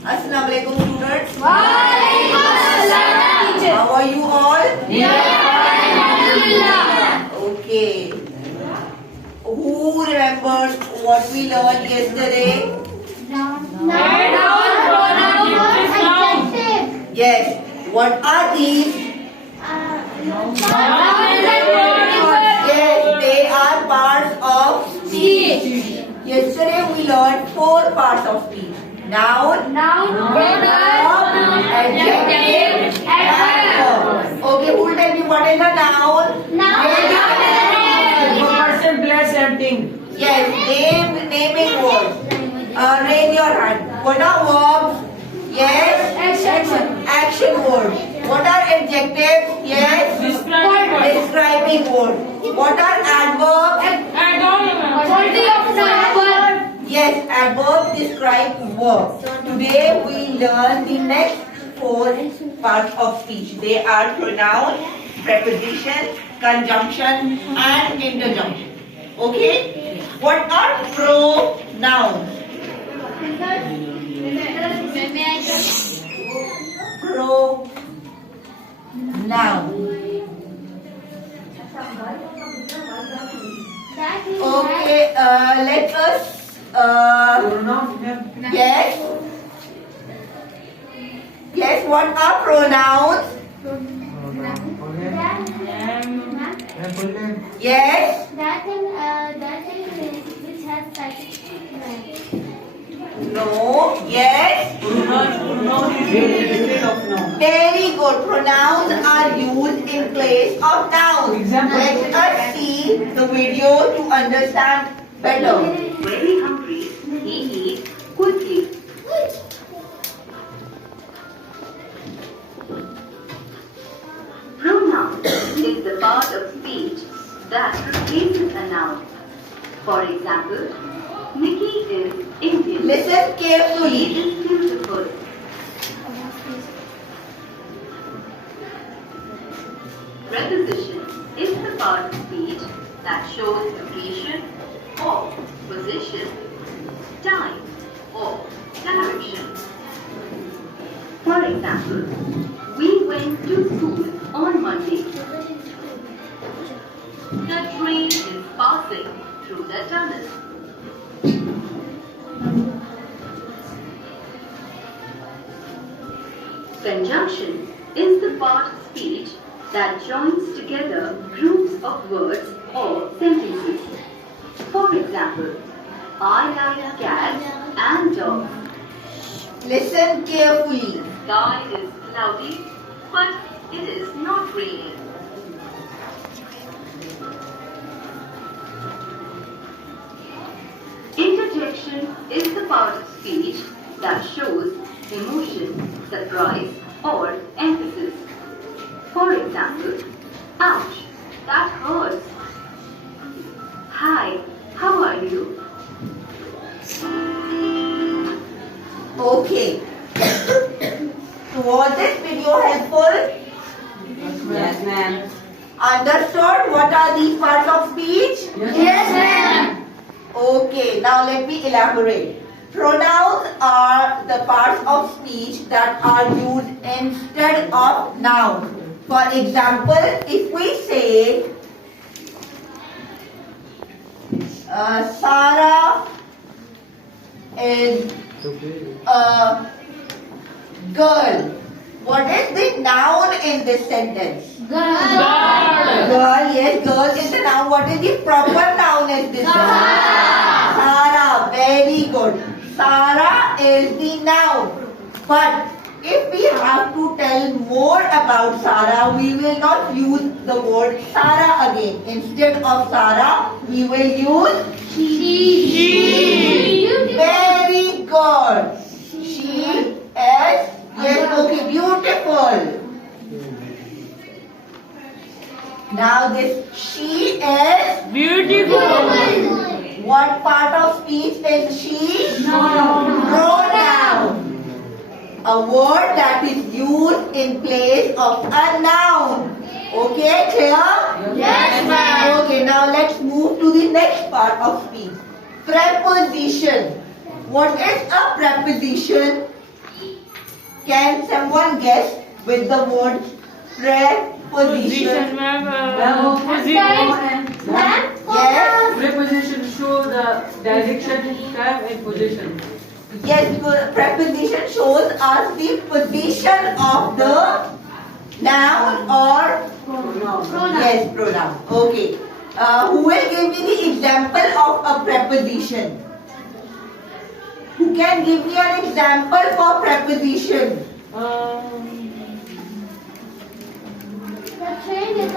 Assalamualaikum students. Waalaikumsalam, teacher. How are you all? Alhamdulillah. Okay. Who remembers what we learned yesterday? Noun, pronoun, adjective. Yes. What are these? Yes, they are parts of speech. Yesterday we learned 4 parts of speech. Noun, Pronoun, adjective, and verb. Okay, who will tell me what is a noun? Person, place, and thing. Yes, naming words. Raise your hand. What are verbs? Yes. Action words. What are adjectives? Yes. Describing words. What are adverbs? Yes, adverbs describe verbs. Today we learn the next 4 parts of speech. They are pronoun, preposition, conjunction, and interjection. Okay? What are pronouns? Pronoun. Okay, let us. Yes. Yes, what are pronouns? Yes. That thing which has such No. Yes. Very good. Pronouns are used in place of nouns. Let us see the video to understand better. Very hungry, he eats quickly. Pronoun is the part of speech that replaces a noun. For example, Nikki is Indian. Listen He carefully. is beautiful. Preposition is the part of speech that shows location or position, time or direction. For example, we went to school on Monday. The train is passing through the tunnel. Conjunction is the part of speech that joins together groups of words or sentences. For example, I like cats and dogs. Listen carefully. Sky is cloudy, but it is not raining. Interjection is the part of speech that shows emotion, surprise, or emphasis. For example, ouch, that hurts. Hi, how are you? Okay. So was this video helpful? Yes, ma'am. Understood what are these parts of speech? Yes, ma'am. Okay, now let me elaborate. Pronouns are the parts of speech that are used instead of nouns. For example, if we say Sarah is a girl. What is the noun in this sentence? Girl, yes, girl is the noun. What is the proper noun in this sentence? Sarah, very good. Sarah is the noun. But if we have to tell more about Sarah, we will not use the word Sarah again. Instead of Sarah, we will use she. Very good. She is, yes, okay, beautiful. Now this she is Beautiful. What part of speech is she? Pronoun. A word that is used in place of a noun. Okay, clear? Yes, ma'am. Okay, now let's move to the next part of speech. Preposition. What is a preposition? Can someone guess with the word preposition? Ma'am. Yes. Preposition show the direction, time and position. Yes, preposition shows us the position of the noun or yes, pronoun. Okay. Who will give me the example of a preposition? Who can give me an example for preposition? The train is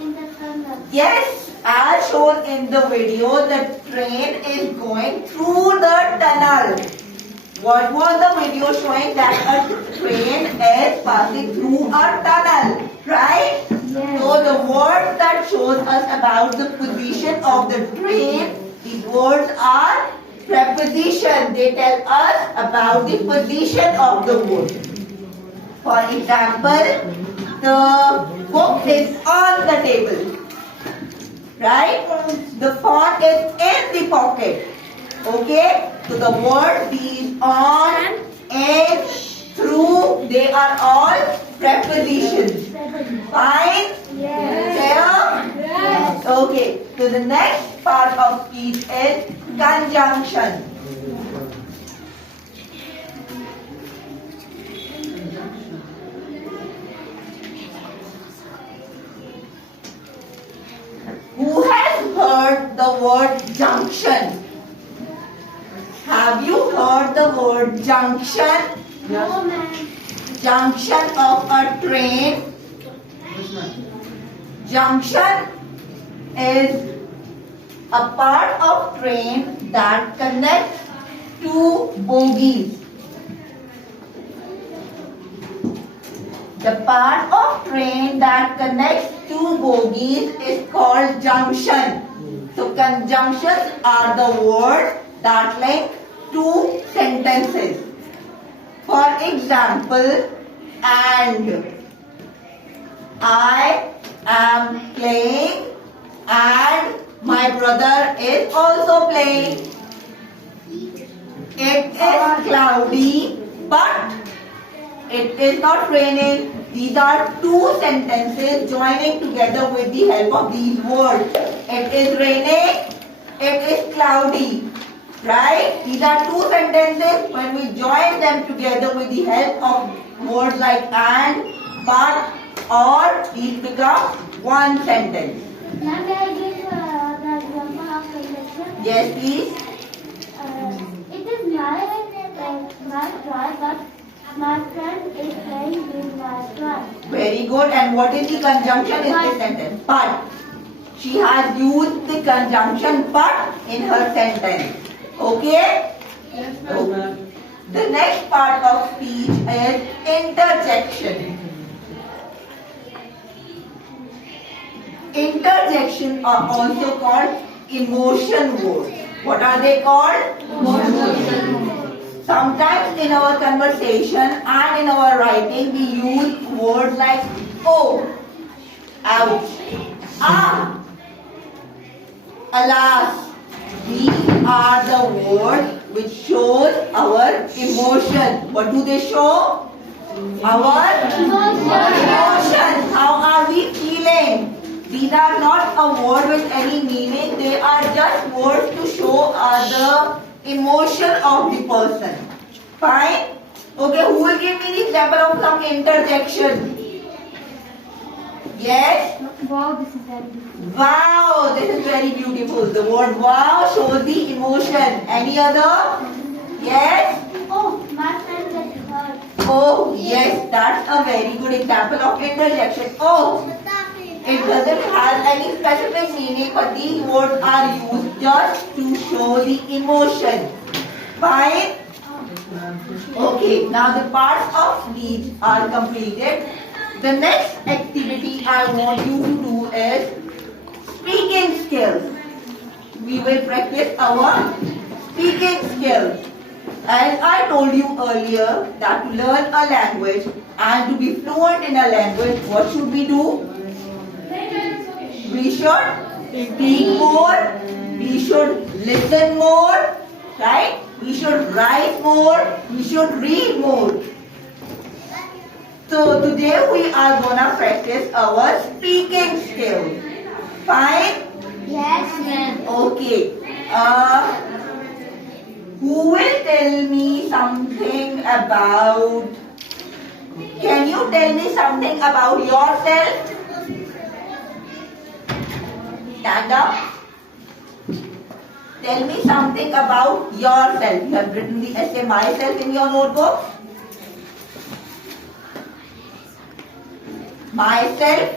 in the tunnel. Yes, as shown in the video, the train is going through the tunnel. What was the video showing? That a train is passing through a tunnel, right? Yes. So the words that shows us about the position of the train, these words are preposition. They tell us about the position of the word. For example, the book is on the table, right? The phone is in the pocket. Okay? So the word these on, in, through, they are all prepositions. Fine? Yes. Clear? Okay. So the next part of speech is conjunction. Who has heard the word junction? Have you heard the word junction? No, ma'am. Junction of a train. Junction is a part of train that connects two bogies. The part of train that connects two bogies is called junction. So conjunctions are the words that link two sentences. For example, and I am playing and my brother is also playing. It is cloudy but it is not raining. These are two sentences joining together with the help of these words. It is raining, it is cloudy. Right? These are two sentences. When we join them together with the help of words like and, but, or, these become one sentence. Ma'am, may I give the example of conjunction? Yes, please. It is my toy, but my friend is playing with my toy. Very good. And what is the conjunction in this sentence? But. She has used the conjunction but in her sentence. Okay? Yes, ma'am. The next part of speech is interjection. Interjection are also called emotion words. What are they called? Sometimes in our conversation and in our writing we use words like oh, ouch, ah, alas. These are the words which shows our emotion. What do they show? Our emotion. How are we feeling? These are not a word with any meaning. They are just words to show the emotion of the person. Fine? Okay, who will give me the example of some interjection? Yes? Wow, this is very beautiful. Wow, this is very beautiful. The word wow shows the emotion. Any other? Yes? Oh, my friend gets hurt. Oh, yes, that's a very good example of interjection. Oh, it doesn't have any specific meaning, but these words are used just to show the emotion. Fine? Okay, now the parts of speech are completed. The next activity I want you to do is speaking skills. We will practice our speaking skills. As I told you earlier that to learn a language and to be fluent in a language, what should we do? We should speak more, we should listen more, right? We should write more. We should read more. So today we are gonna practice our speaking skills. Fine? Yes, ma'am. Okay. Who will tell me something about... Can you tell me something about yourself? Stand up. Tell me something about yourself. You have written the essay myself in your notebook. Myself.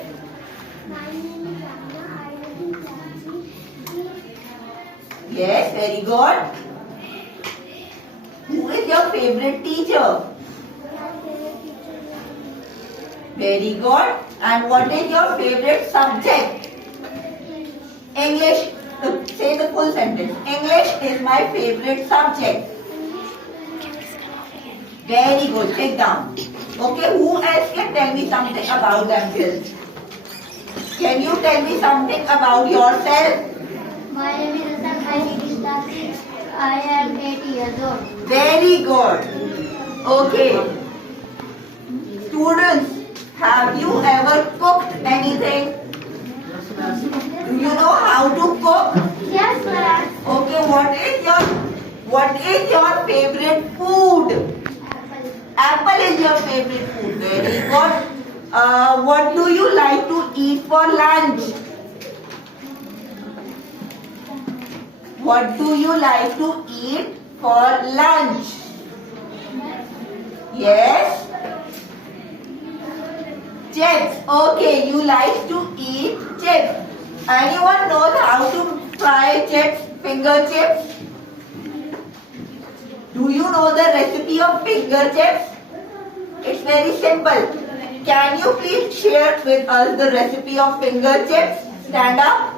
My name is Anna. I live in Karachi. Yes, very good. Who is your favorite teacher? My favorite teacher is Very good. And what is your favorite subject? English. Say the full sentence. English is my favorite subject. Very good. Sit down. Okay, who else can tell me something about themselves? Can you tell me something about yourself? My name is Hassan. I live in Karachi. I am 8 years old. Very good. Okay. Students, have you ever cooked anything? Do you know how to cook? Yes, ma'am. Okay, what is your favorite food? Apple is your favorite food. Very good. What do you like to eat for lunch? What do you like to eat for lunch? Yes? Chips. Okay, you like to eat chips. Anyone knows how to fry chips, finger chips? Do you know the recipe of finger chips? It's very simple. Can you please share with us the recipe of finger chips? Stand up.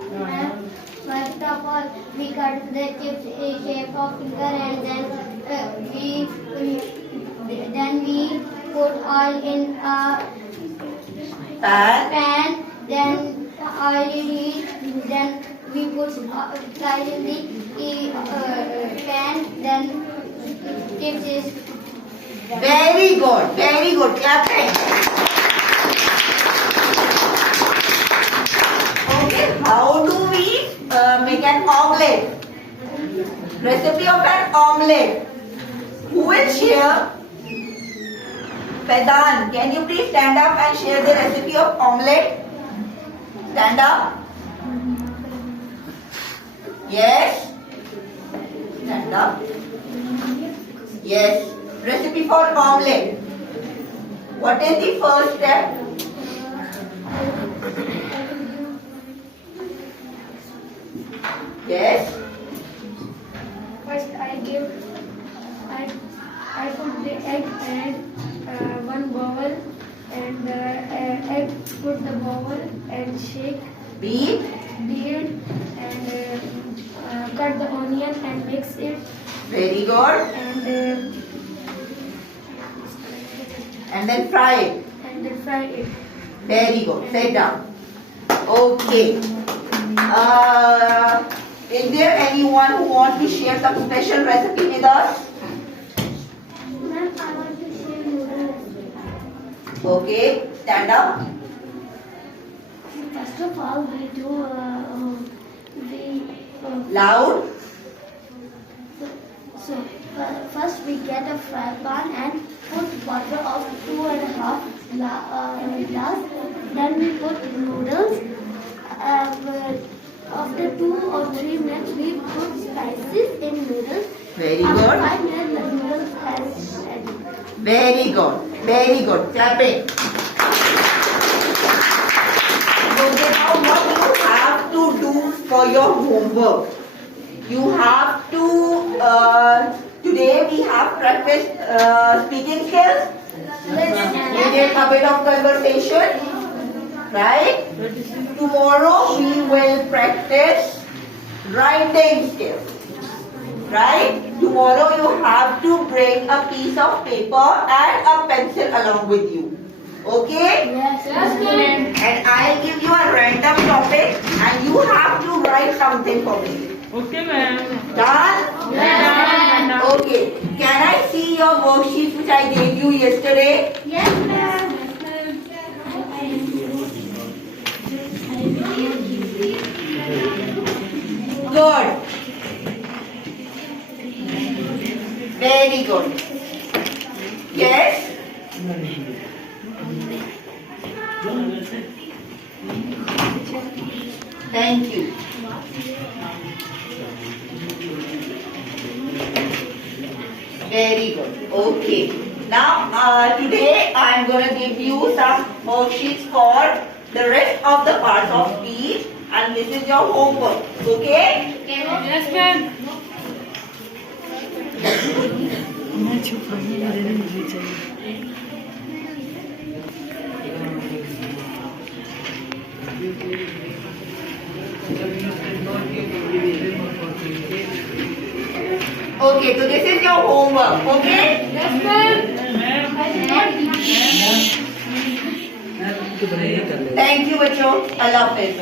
First of all, we cut the chips in shape of finger and then we put oil in a pan. Then oil heat. Then we put oil in the pan. Then chips is Very good. Very good. Clapping. Okay, how do we make an omelette? Recipe of an omelette. Who will share? Faizan, can you please stand up and share the recipe of omelette? Stand up. Yes. Stand up. Yes. Recipe for omelette. What is the first step? Yes. First, I put the egg and one bowl, and egg put the bowl and shake, Beat. beat, and cut the onion and mix it, Very good. And then fry it. and then fry it. Very good. Sit down. Okay. Is there anyone who wants to share some special recipe with us? Ma'am, I want to share noodle recipe. Okay. Stand up. First of all, we do Loud. so first we get a fry pan and put water of 2.5 glass. Then we put noodles. After 2 or 3 minutes, we put spices in noodles. Very After good. 5 minutes, the noodles has ready. Very good. Very good. Clapping. Okay, now what you have to do for your homework? You have to, today we have practiced speaking skills. We did a bit of conversation, right? Tomorrow we will practice writing skills, right? Tomorrow you have to bring a piece of paper and a pencil along with you. Okay? Yes, And I'll give you a random topic and you have to write something for me. Okay, ma'am. Done? Yes, ma'am. Okay. Can I see your worksheets which I gave you yesterday? Yes, ma'am. Good. Very good. Yes? Thank you. Very good. Okay. Now, today I am going to give you some worksheets for the rest of the parts of speech, and this is your homework. Okay? Yes, ma'am. Okay, so this is your homework. Okay? Yes, ma'am. Thank you, बच्चों. Allah Hafiz.